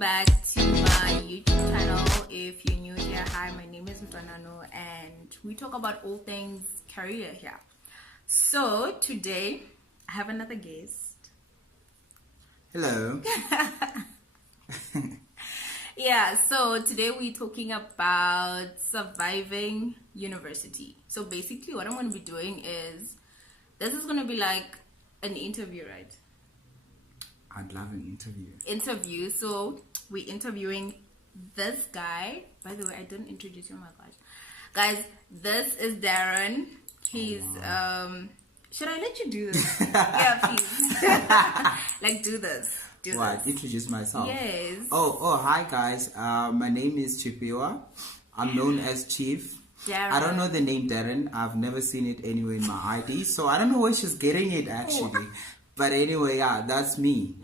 back to my YouTube channel. If you're new here, hi, my name is Mfanano and we talk about all things career here. So today I have another guest. Hello. Yeah, so today we're talking about Surviving University. So basically what I'm going to be doing is, this is going to be like an interview, right? I'd love an interview. So we're interviewing this guy. By the way, I didn't introduce you. Oh my gosh, guys, this is Darren. He's should I let you do this? Yeah, please. Like, do this. What? Introduce myself? Yes. Oh, hi guys. My name is Chipiwa. I'm known as Chief. Darren. I don't know the name Darren. I've never seen it anywhere in my ID, so I don't know where she's getting it actually. But anyway, yeah, that's me.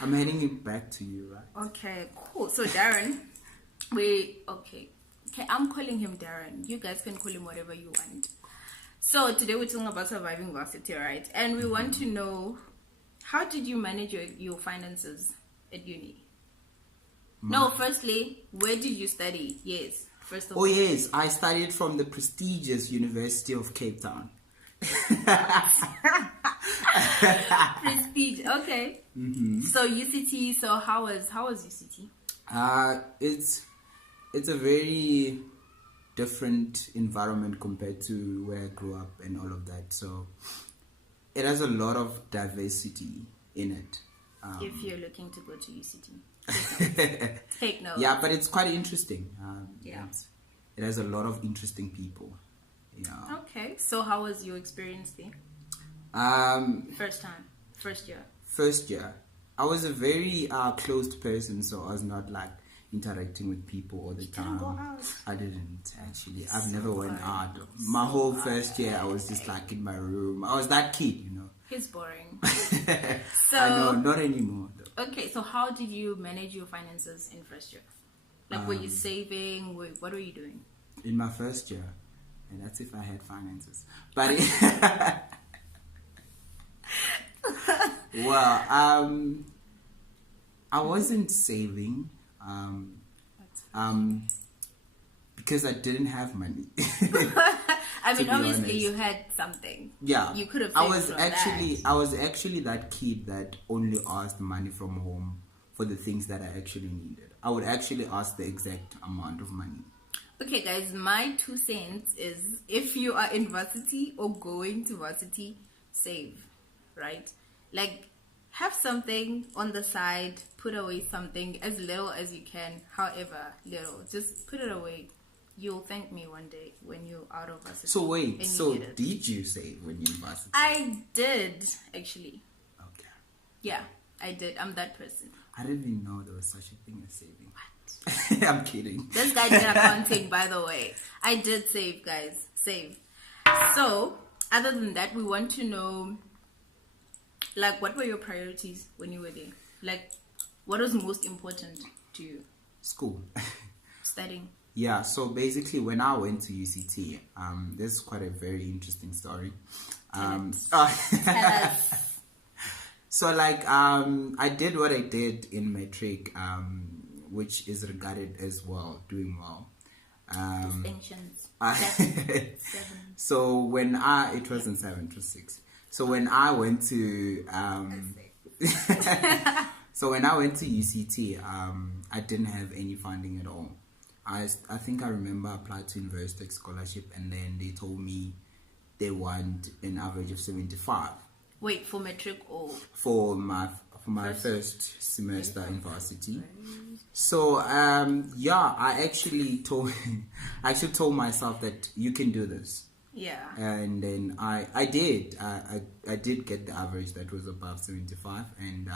I'm handing it back to you, right? Okay, cool. So Darren, okay, I'm calling him Darren. You guys can call him whatever you want. So today we're talking about Surviving University, right? And we want to know, how did you manage your finances at uni? No, firstly, where did you study? Yes, first of all. Oh yes, I studied from the prestigious University of Cape Town. Prestige, okay. So UCT. So how was UCT? It's a very different environment compared to where I grew up and all of that. So it has a lot of diversity in it. If you're looking to go to UCT, take note. Yeah, but it's quite interesting. Yeah, it has a lot of interesting people. Yeah. Okay. So how was your experience there? First year. First year, I was a very closed person, so I was not like interacting with people all the time. Go out. I didn't actually. I've never went out. My whole first year, I was just like in my room. I was that kid, you know. He's boring. So I know, not anymore though. Okay, so how did you manage your finances in first year? Like, were you saving? What were you doing? In my first year, and that's if I had finances. But well, I wasn't saving because I didn't have money. I mean, obviously honest. you had something. Yeah, you could have. I was actually that kid that only asked money from home for the things that I actually needed. I would actually ask the exact amount of money. Okay, guys, my 2 cents is, if you are in varsity or going to varsity, save, right? Like, have something on the side, put away something, as little as you can, however little. Just put it away. You'll thank me one day when you're out of varsity. So wait, so did you save when you were varsity? I did, actually. Okay. Yeah, I did. I'm that person. I didn't even know there was such a thing as saving. What? I'm kidding. This guy did accounting, by the way. I did save, guys. Save. So, other than that, we want to know, like, what were your priorities when you were there? Like, what was most important to you? School. Studying. Yeah, so basically when I went to UCT, this is quite a very interesting story. Tell us. So like, I did what I did in metric, which is regarded as well, doing well. Distinctions. Seven. So when it wasn't 7, it was 6. So when I went to so when I went to UCT, I didn't have any funding at all. I think I remember I applied to University Scholarship, and then they told me they want an average of 75. Wait, for metric or for my first semester in varsity. So yeah, I actually told myself that you can do this. Yeah. And then I did get the average that was above 75, and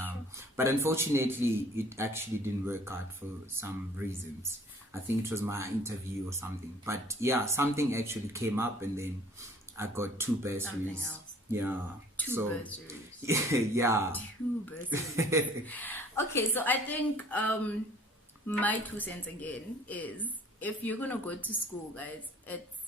but unfortunately it actually didn't work out for some reasons. I think it was my interview or something. But yeah, something actually came up, and then I got 2 bursaries. Something else. Yeah. Two bursaries. Yeah. 2 bursaries. Okay, so I think my 2 cents again is, if you're gonna go to school, guys, it's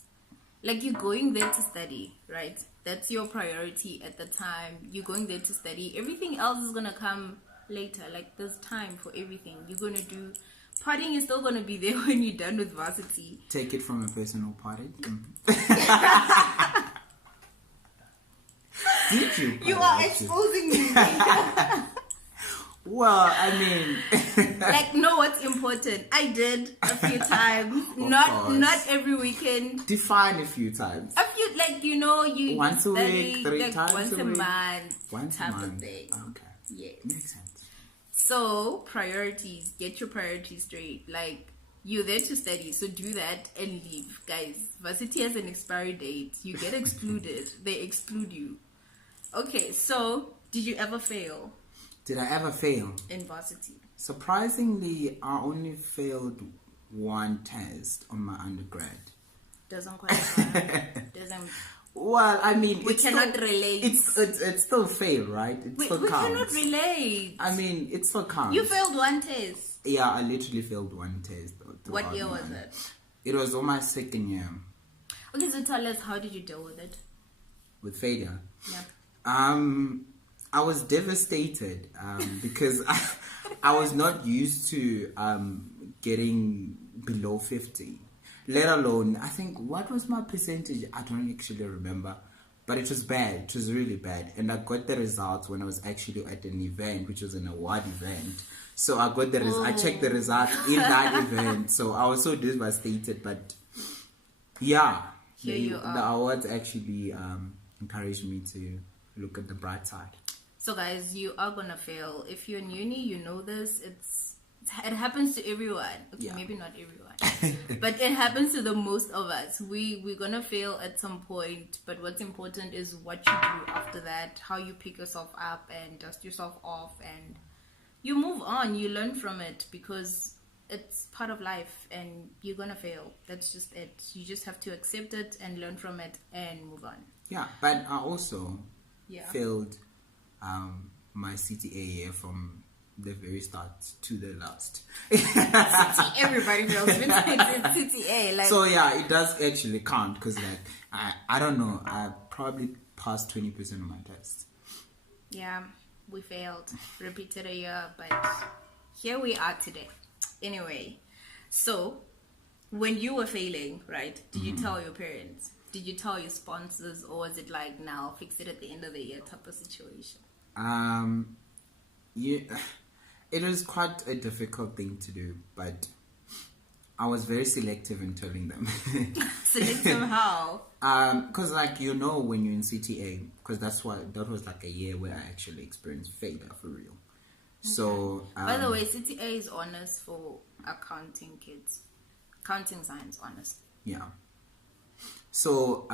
like you're going there to study, right? That's your priority at the time. You're going there to study. Everything else is gonna come later. Like, there's time for everything. You're going to do... Partying is still going to be there when you're done with varsity. Take it from a personal party. Did you? You are exposing me. Well, I mean... like, know what's important. I did a few times. Not every weekend. Define a few times. A few, like, you know, you... Once a week, 3 like, times once a week. month. Once a type of month. thing. Okay. Yes. Makes sense. So, priorities. Get your priorities straight. Like, you're there to study, so do that and leave. Guys, varsity has an expiry date. You get excluded. They exclude you. Okay, so, did you ever fail? Did I ever fail? In varsity. Surprisingly, I only failed one test on my undergrad. Doesn't qualify. Doesn't... Well, I mean, we cannot relate. It's still fail, right? It still counts. We cannot relate. I mean, it still counts. You failed one test. Yeah, I literally failed one test. What year was it? It was on my second year. Okay, so tell us, how did you deal with it? With failure? Yep. I was devastated because I was not used to getting below 50. Let alone, I think, what was my percentage? I don't actually remember. But it was bad. It was really bad. And I got the results when I was actually at an event, which was an award event. So I got the I checked the results in that event. So I was so devastated. But yeah, the awards actually encouraged me to look at the bright side. So guys, you are going to fail. If you're in uni, you know this. It happens to everyone. Okay, yeah. Maybe not everyone. But it happens to the most of us. We're going to fail at some point. But what's important is what you do after that. How you pick yourself up and dust yourself off. And you move on. You learn from it. Because it's part of life. And you're going to fail. That's just it. You just have to accept it and learn from it and move on. Yeah, but I also failed my CTA year from the very start to the last. Everybody feels CTA. Like, so yeah, it does actually count because like I don't know, I probably passed 20% of my tests. Yeah, we failed, repeated a year, but here we are today. Anyway, so when you were failing, right? Did you tell your parents? Did you tell your sponsors, or was it like, now fix it at the end of the year type of situation? Yeah, it was quite a difficult thing to do, but I was very selective in telling them. Selective how? Because like, you know, when you're in CTA, because that was like a year where I actually experienced failure for real. Okay. So by the way, CTA is honors for accounting kids, accounting science honors. Yeah. So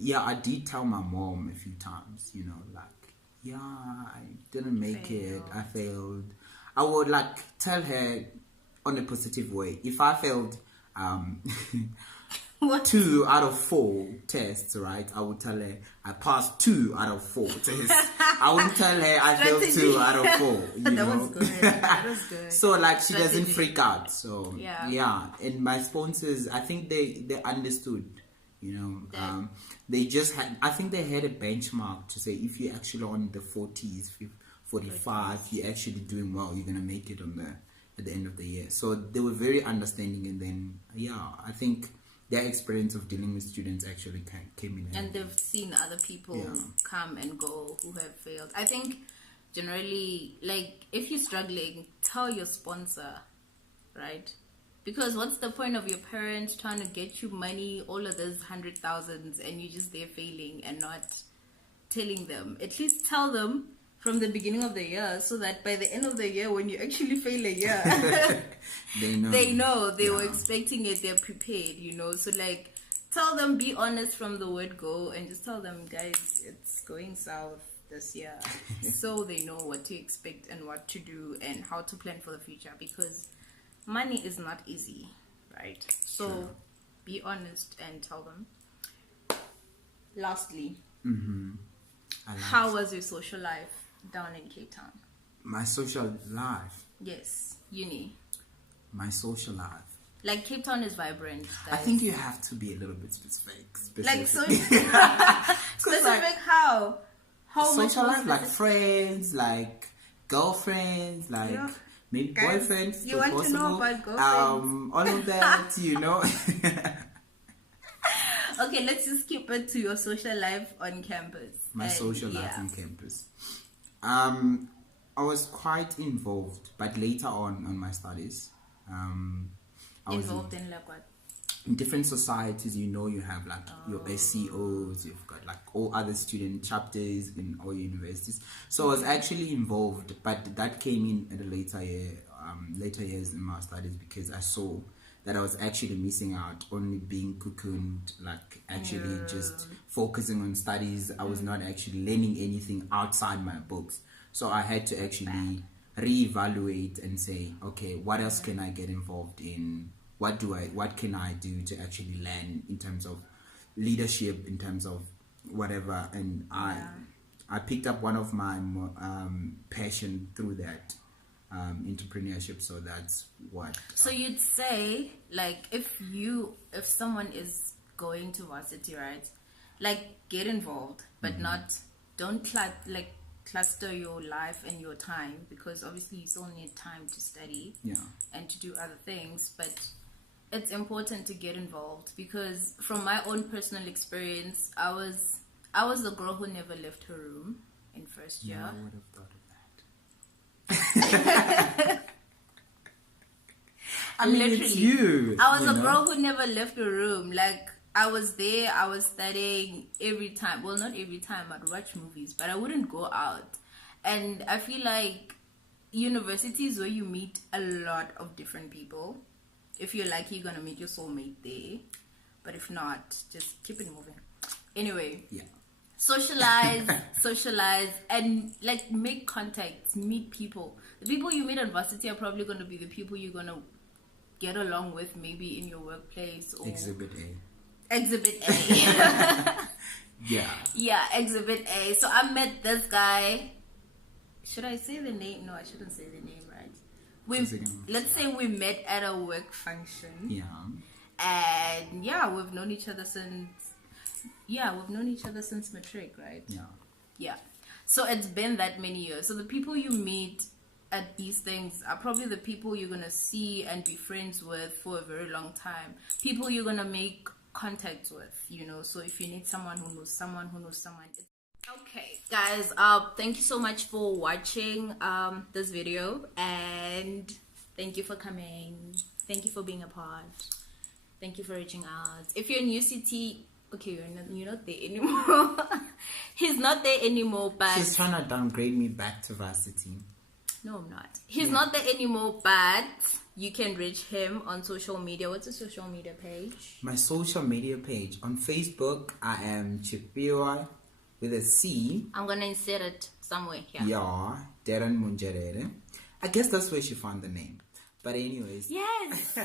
yeah, I did tell my mom a few times, you know, like, yeah, I didn't make it, I failed. I would like tell her on a positive way. If I failed 2 out of 4 tests, right, I would tell her I passed 2 out of 4 tests. I wouldn't tell her I failed 2 out of 4. That was good. That was good. So like, she doesn't freak out. So yeah. And my sponsors, I think they understood. You know, they just had, I think they had a benchmark to say if you're actually on the 40s, 45, you're actually doing well, you're going to make it at the end of the year. So they were very understanding, and then, yeah, I think their experience of dealing with students actually came in. And they've seen other people come and go who have failed. I think generally, like, if you're struggling, tell your sponsor, right? Because what's the point of your parents trying to get you money, all of those 100,000s, and you're just there failing and not telling them? At least tell them from the beginning of the year, so that by the end of the year, when you actually fail a year, they know they were expecting it, they're prepared, you know. So like, tell them, be honest from the word go, and just tell them, guys, it's going south this year. So they know what to expect and what to do and how to plan for the future, because money is not easy, right? So be honest and tell them. Lastly, how was your social life down in Cape Town? My social life? Yes, uni. My social life. Like, Cape Town is vibrant, guys. I think you have to be a little bit specific. Like, so specific like, how? How social life, like friends, like girlfriends, like Yeah. maybe Guys, boyfriends. you if want to possible. know about girlfriends? All of that, you know. Okay, let's just keep it to your social life on campus. My And, social life yeah. on campus. I was quite involved, but later on my studies, I was Involved in like what? in different societies. You know, you have like your SCOs, you've got like all other student chapters in all universities. So I was actually involved, but that came in at a later years in my studies, because I saw that I was actually missing out, only being cocooned, like actually just focusing on studies. I was not actually learning anything outside my books. So I had to actually reevaluate and say, okay, what else can I get involved in? What can I do to actually learn in terms of leadership, in terms of whatever? And I picked up one of my passion through that. Entrepreneurship. So that's what. So you'd say, like, if someone is going to varsity, right, like, get involved, but don't cluster your life and your time, because obviously you still need time to study and to do other things, but it's important to get involved, because from my own personal experience, I was the girl who never left her room in first year. I would have thought of that. I mean, literally, it's you. I was a girl who never left the room. Like, I was there, I was studying every time. Well, not every time, I'd watch movies, but I wouldn't go out. And I feel like university is where you meet a lot of different people. If you're lucky, you're gonna meet your soulmate there. But if not, just keep it moving. Anyway. Yeah. Socialize, and like make contacts, meet people. The people you meet at varsity are probably going to be the people you're going to get along with, maybe in your workplace or Exhibit A. Yeah, Exhibit A. So I met this guy. Should I say the name? No, I shouldn't say the name, right? Let's say we met at a work function. Yeah. And we've known each other since matric, right? Yeah. So it's been that many years. So the people you meet at these things are probably the people you're gonna see and be friends with for a very long time. People you're gonna make contacts with, you know. So if you need someone who knows someone who knows someone. Okay, guys. Thank you so much for watching this video, and thank you for coming. Thank you for being a part. Thank you for reaching out. If you're in UCT. Okay, you're not there anymore. He's not there anymore, but... She's trying to downgrade me back to varsity. No, I'm not. He's not there anymore, but you can reach him on social media. What's your social media page? My social media page. On Facebook, I am Chipiwa with a C. I'm going to insert it somewhere here. Yeah, Darren Munjarere. I guess that's where she found the name. But anyways. Yes!